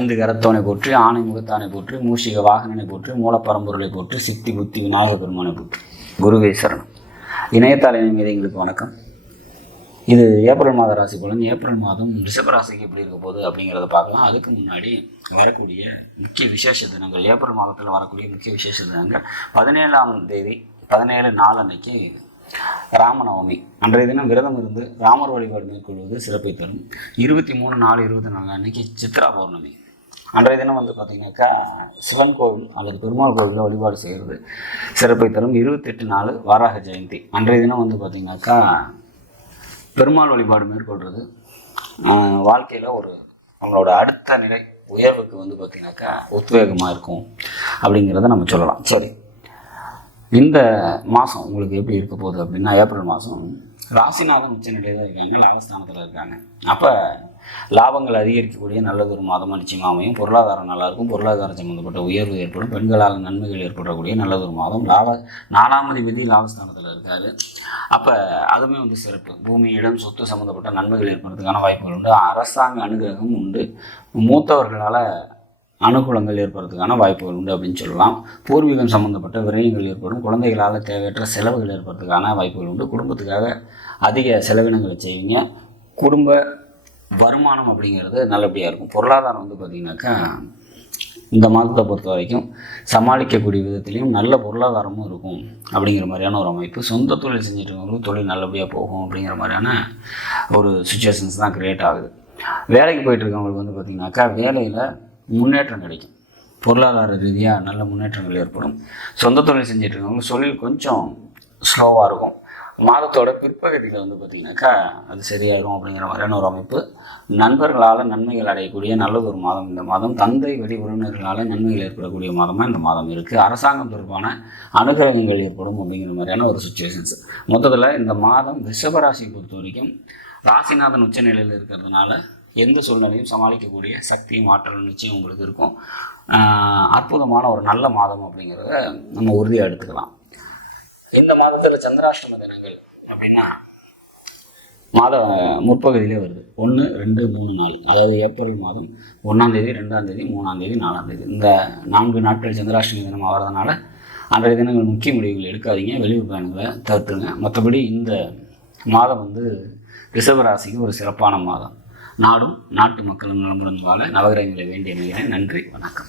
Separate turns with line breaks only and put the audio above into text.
ஐந்து கரத்தோனை போற்று ஆணை முகத்தானை போற்று மூஷிக வாகனனை போற்று மூலப்பரம்பொருளை போற்று சித்தி புத்தி விநாயக பெருமானை போற்று. குருவே சரணம். இணையத்தாளின் மீது எங்களுக்கு வணக்கம். இது ஏப்ரல் மாத ராசி பலன். ஏப்ரல் மாதம் ரிஷப ராசிக்கு எப்படி இருக்க போகுது அப்படிங்கிறத பார்க்கலாம். அதுக்கு முன்னாடி வரக்கூடிய முக்கிய விசேஷ தினங்கள் ஏப்ரல் மாதத்தில் வரக்கூடிய முக்கிய விசேஷ தினங்கள். பதினேழாம் தேதி பதினேழு நாள் அன்னைக்கு ராமநவமி. அன்றைய தினம் விரதம் இருந்து ராமர் வழிபாடு மேற்கொள்வது சிறப்பை தரும். இருபத்தி மூணு நாலு இருபத்தி நாலு அன்னைக்கு சித்ரா பௌர்ணமி. அன்றைய தினம் வந்து பார்த்திங்கனாக்கா சிவன் கோவில் அல்லது பெருமாள் கோவிலில் வழிபாடு செய்கிறது சிறப்பை தரும் இருபத்தெட்டு நாள் வாராக ஜெயந்தி. அன்றைய தினம் வந்து பார்த்திங்கனாக்கா பெருமாள் வழிபாடு மேற்கொள்வது வாழ்க்கையில் ஒரு நம்மளோட அடுத்த நிலை உயர்வுக்கு வந்து பார்த்திங்கனாக்கா உத்வேகமாக இருக்கும் அப்படிங்கிறத நம்ம சொல்லலாம். சரி. இந்த மாதம் உங்களுக்கு எப்படி இருக்க போகுது அப்படின்னா ஏப்ரல் மாதம் ராசிநாதன் உச்சநிலையில் தான் இருக்காங்க லாபஸ்தானத்தில் இருக்காங்க. அப்போ லாபங்கள் அதிகரிக்கக்கூடிய நல்லது ஒரு மாதமாக நிச்சயமாக அமையும். பொருளாதாரம் நல்லாயிருக்கும் பொருளாதாரம் சம்மந்தப்பட்ட உயர்வு ஏற்படும். பெண்களால் நன்மைகள் ஏற்படக்கூடிய நல்லது ஒரு மாதம். லாப நாலாம் அதிபதி லாபஸ்தானத்தில் இருக்கார். அப்போ அதுவுமே வந்து சிறப்பு. பூமி இடம் சொத்து சம்மந்தப்பட்ட நன்மைகள் ஏற்படுறதுக்கான வாய்ப்புகள் உண்டு. அரசாங்க அனுகிரகம் உண்டு. மூத்தவர்களால் அனுகூலங்கள் ஏற்படுறதுக்கான வாய்ப்புகள் உண்டு அப்படின்னு சொல்லலாம். பூர்வீகம் சம்மந்தப்பட்ட விரயங்கள் ஏற்படும். குழந்தைகளால் தேவையற்ற செலவுகள் ஏற்படுறதுக்கான வாய்ப்புகள் உண்டு. குடும்பத்துக்காக அதிக செலவினங்களை செய்வீங்க. குடும்ப வருமானம் அப்படிங்கிறது நல்லபடியாக இருக்கும். பொருளாதாரம் வந்து பார்த்திங்கனாக்கா இந்த மாதத்தை பொறுத்த வரைக்கும் சமாளிக்கக்கூடிய விதத்துலேயும் நல்ல பொருளாதாரமும் இருக்கும் அப்படிங்கிற மாதிரியான ஒரு அமைப்பு. சொந்த தொழில் செஞ்சுட்டு இருக்கவங்களுக்கு தொழில் நல்லபடியாக போகும் அப்படிங்கிற மாதிரியான ஒரு சுச்சுவேஷன்ஸ் தான் க்ரியேட் ஆகுது. வேலைக்கு போயிட்டு இருக்கவங்களுக்கு வந்து பார்த்திங்கனாக்கா வேலையில் முன்னேற்றம் கிடைக்கும். பொருளாதார ரீதியாக நல்ல முன்னேற்றங்கள் ஏற்படும். சொந்த தொழில் செஞ்சுட்டு இருக்கவங்க தொழில் கொஞ்சம் ஸ்லோவாக இருக்கும். மாதத்தோட பிற்பகுதியில் வந்து பார்த்திங்கனாக்கா அது சரியாயிரும் அப்படிங்கிற மாதிரியான ஒரு அமைப்பு. நண்பர்களால் நன்மைகள் அடையக்கூடிய நல்லது ஒரு மாதம் இந்த மாதம். தந்தை வழி உறவினர்களால் நன்மைகள் ஏற்படக்கூடிய மாதமாக இந்த மாதம் இருக்குது அரசாங்கம் தொடர்பான அனுகிரகங்கள் ஏற்படும் அப்படிங்கிற மாதிரியான ஒரு சுச்சுவேஷன்ஸ் மொத்தத்தில் இந்த மாதம் ரிஷபராசியை பொறுத்த வரைக்கும் ராசிநாதன் உச்சநிலையில் இருக்கிறதுனால எந்த சூழ்நிலையும் சமாளிக்கக்கூடிய சக்தி மாற்றல் நிச்சயம் உங்களுக்கு இருக்கும். அற்புதமான ஒரு நல்ல மாதம் அப்படிங்கிறத நம்ம உறுதியாக எடுத்துக்கலாம். இந்த மாதத்தில் சந்திராஷ்டம தினங்கள் அப்படின்னா மாத முற்பகுதியிலே வருது. ஒன்று ரெண்டு மூணு நாலு. அதாவது ஏப்ரல் மாதம் ஒன்றாந்தேதி ரெண்டாந்தேதி மூணாந்தேதி நாலாந்தேதி இந்த நான்கு நாட்கள் சந்திராஷ்டமி தினம் ஆகிறதுனால அன்றைய தினங்கள் முக்கிய முடிவுகள் எடுக்காதீங்க. வெளியூர் பயணங்களை தவிர்த்துருங்க. மற்றபடி இந்த மாதம் வந்து ரிஷபராசிக்கு ஒரு சிறப்பான மாதம். நாடும் நாட்டு மக்களும் நலமுடன் வாழ நவகிரகங்களை வேண்டிய நன்றி வணக்கம்.